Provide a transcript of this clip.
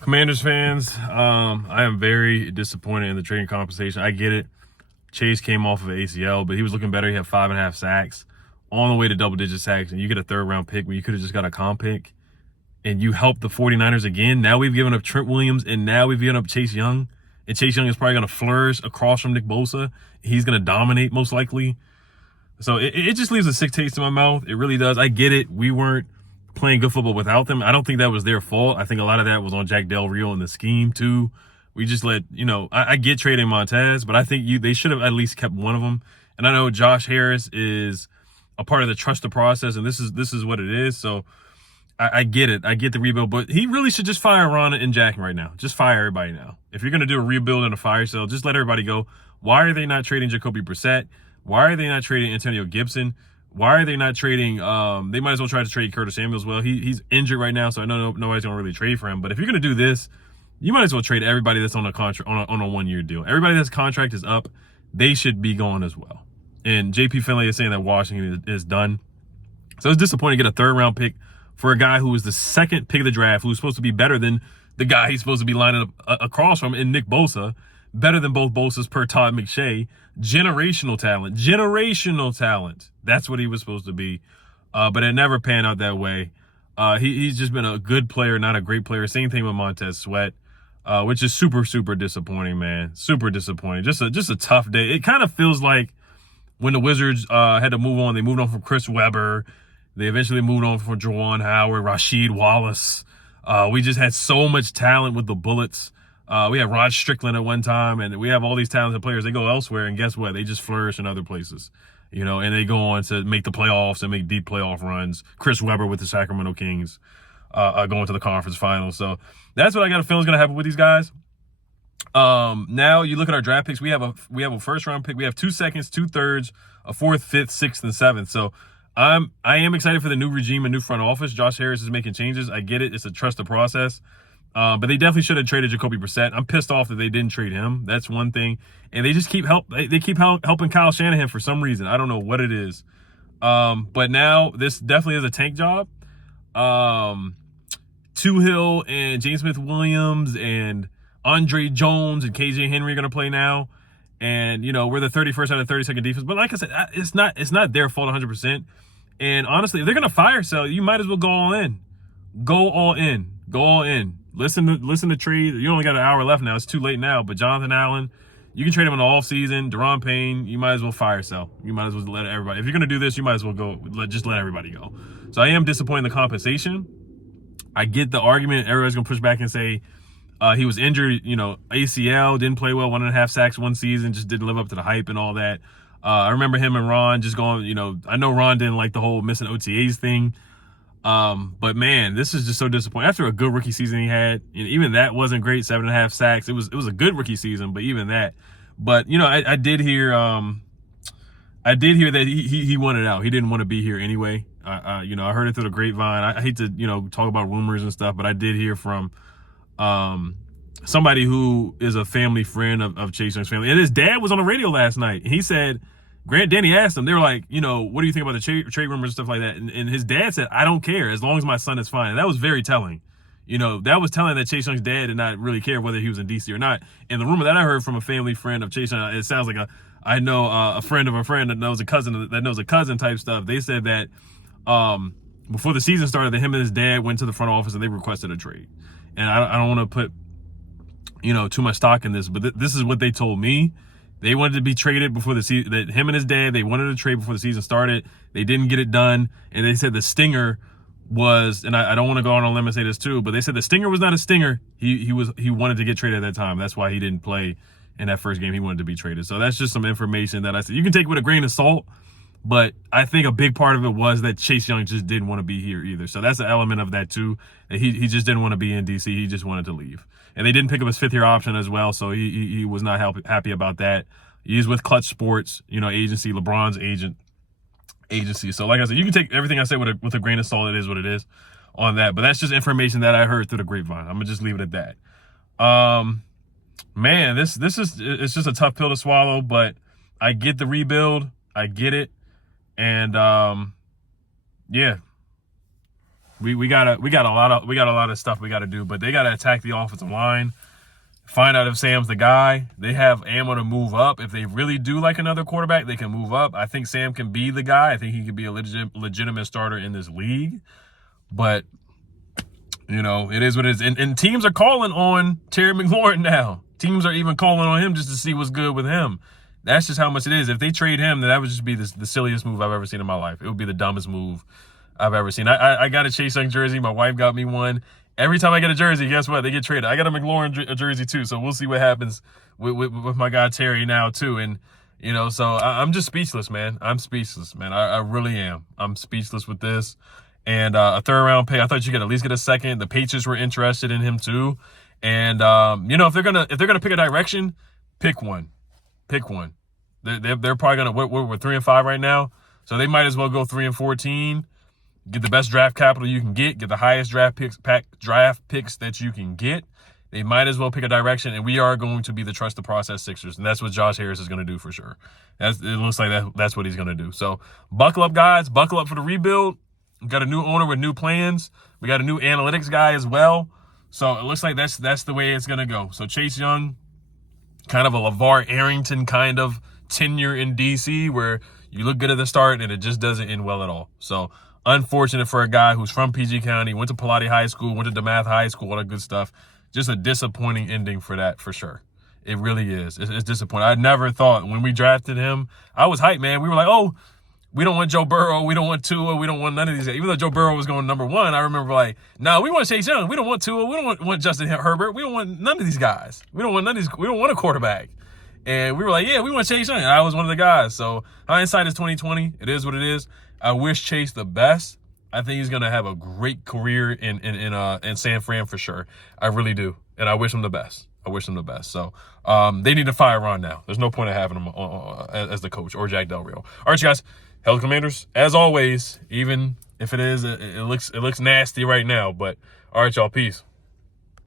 Commanders fans, I am very disappointed in the trading compensation. I get it. Chase came off of an ACL, but he was looking better. He had 5.5 sacks on the way to double-digit sacks, and you get a third-round pick when you could have just got a comp pick, and you help the 49ers again. Now we've given up Trent Williams, and now we've given up Chase Young, and Chase Young is probably going to flourish across from Nick Bosa. He's going to dominate most likely. So it just leaves a sick taste in my mouth. It really does. I get it. We weren't playing good football without them. I don't think that was their fault. I think a lot of that was on Jack Del Rio and the scheme too. We just let, I get trading Montez, but I think they should have at least kept one of them. And I know Josh Harris is a part of the trust the process, and this is what it is. So I get it. I get the rebuild, but he really should just fire Ron and Jack right now. Just fire everybody now. If you're going to do a rebuild and a fire sale, just let everybody go. Why are they not trading Jacoby Brissett? Why are they not trading Antonio Gibson? Why are they not trading? They might as well try to trade Curtis Samuel as well. He's injured right now, so I know nobody's going to really trade for him. But if you're going to do this, you might as well trade everybody that's on a contract on a 1-year deal. Everybody that's contract is up, they should be gone as well. And JP Finlay is saying that Washington is done. So it's disappointing to get a third-round pick for a guy who was the second pick of the draft, who's supposed to be better than the guy he's supposed to be lining up across from in Nick Bosa, better than both Bosas per Todd McShay. Generational talent. That's what he was supposed to be. But it never panned out that way. He's just been a good player, not a great player. Same thing with Montez Sweat, which is super, super disappointing, man. Super disappointing. Just a tough day. It kind of feels like when the Wizards had to move on, they moved on from Chris Webber. They eventually moved on from Juwan Howard, Rasheed Wallace. We just had so much talent with the Bullets. We had Rod Strickland at one time, and we have all these talented players. They go elsewhere, and guess what? They just flourish in other places, and they go on to make the playoffs and make deep playoff runs. Chris Webber with the Sacramento Kings going to the conference finals. So that's what I got a feeling is going to happen with these guys. Now you look at our draft picks. We have a first-round pick. We have 2 seconds, 2 thirds, a 4th, 5th, 6th, and 7th. So I am excited for the new regime and new front office. Josh Harris is making changes. I get it. It's a trust the process. But they definitely should have traded Jacoby Brissett. I'm pissed off that they didn't trade him. That's one thing. And they just keep helping Kyle Shanahan for some reason. I don't know what it is. But now this definitely is a tank job. Hill and James Smith-Williams and Andre Jones and KJ Henry are going to play now. And, we're the 31st out of 32nd defense. But like I said, it's not their fault 100%. And honestly, if they're going to fire sell, you might as well go all in. Go all in. Listen to trade. You only got an hour left now. It's too late now. But Jonathan Allen, you can trade him in the offseason. Deron Payne, you might as well fire sell. You might as well let everybody. If you're going to do this, you might as well just let everybody go. So I am disappointed in the compensation. I get the argument. Everybody's going to push back and say he was injured, ACL, didn't play well, 1.5 sacks one season, just didn't live up to the hype and all that. I remember him and Ron just going, I know Ron didn't like the whole missing OTAs thing. But man, this is just so disappointing. After a good rookie season he had, even that wasn't great, 7.5 sacks. It was a good rookie season, but even that. But I did hear that he wanted out. He didn't want to be here anyway. I heard it through the grapevine. I hate to talk about rumors and stuff, but I did hear from somebody who is a family friend of Chase Young's family, and his dad was on the radio last night. He said, Danny asked him, they were like, what do you think about the trade rumors and stuff like that? And his dad said, I don't care as long as my son is fine. And that was very telling. That was telling that Chase Young's dad did not really care whether he was in D.C. or not. And the rumor that I heard from a family friend of Chase Young, it sounds like a friend of a friend that knows a cousin type stuff. They said that before the season started, that him and his dad went to the front office and they requested a trade. And I don't want to put, too much stock in this, but this is what they told me. They wanted to be traded before the season. That him and his dad, they wanted to trade before the season started. They didn't get it done, and they said the stinger was. And I don't want to go on a limb and say this too, but they said the stinger was not a stinger. He wanted to get traded at that time. That's why he didn't play in that first game. He wanted to be traded. So that's just some information that I said. You can take it with a grain of salt, but I think a big part of it was that Chase Young just didn't want to be here either. So that's an element of that too. That he just didn't want to be in DC. He just wanted to leave. And they didn't pick up his 5th-year option as well, so he was not happy about that. He's with Clutch Sports, agency, LeBron's agency. So like I said, you can take everything I say with a grain of salt. It is what it is on that. But that's just information that I heard through the grapevine. I'm gonna just leave it at that. Man, it's just a tough pill to swallow, but I get the rebuild. I get it. And yeah. We got a lot of stuff we gotta do, but they gotta attack the offensive line. Find out if Sam's the guy. They have ammo to move up. If they really do like another quarterback, they can move up. I think Sam can be the guy. I think he can be a legitimate starter in this league. But, you know, it is what it is. And teams are calling on Terry McLaurin now. Teams are even calling on him just to see what's good with him. That's just how much it is. If they trade him, then that would just be the silliest move I've ever seen in my life. It would be the dumbest move I've ever seen. I got a Chase Young jersey. My wife got me one. Every time I get a jersey, guess what? They get traded. I got a McLaurin jersey too, so we'll see what happens with my guy Terry now too. And, you know, so I'm just speechless, man. I'm speechless, man. I really am. I'm speechless with this. And a third round pick, I thought you could at least get a second. The Patriots were interested in him too. And you know, if they're gonna pick a direction, pick one. Pick one. They're probably gonna we're 3-5 right now, so they might as well go 3-14. Get the best draft capital you can get the highest draft picks that you can get. They might as well pick a direction, and we are going to be the trust the process Sixers, and that's what Josh Harris is going to do for sure. It looks like that's what he's going to do. So buckle up, guys. Buckle up for the rebuild. We got a new owner with new plans. We got a new analytics guy as well. So it looks like that's the way it's going to go. So Chase Young, kind of a LeVar Arrington kind of tenure in DC, where you look good at the start and it just doesn't end well at all. So unfortunate for a guy who's from PG County, went to Pilate High School, went to DeMath High School, all that good stuff. Just a disappointing ending for that, for sure. It really is. It's disappointing. I never thought when we drafted him, I was hyped, man. We were like, oh, we don't want Joe Burrow. We don't want Tua. We don't want none of these guys. Even though Joe Burrow was going number one, I remember like, no, we want Chase Young. We don't want Tua. We don't want Justin Herbert. We don't want none of these guys. We don't want none of these. We don't want a quarterback. And we were like, yeah, we want Chase Young. And I was one of the guys. So hindsight is 2020. It is what it is. I wish Chase the best. I think he's gonna have a great career in San Fran for sure. I really do, and I wish him the best. I wish him the best. So they need to fire Ron now. There's no point of having him as the coach or Jack Del Rio. All right, you guys. Hell Commanders, as always. Even if it looks nasty right now, but all right, y'all. Peace.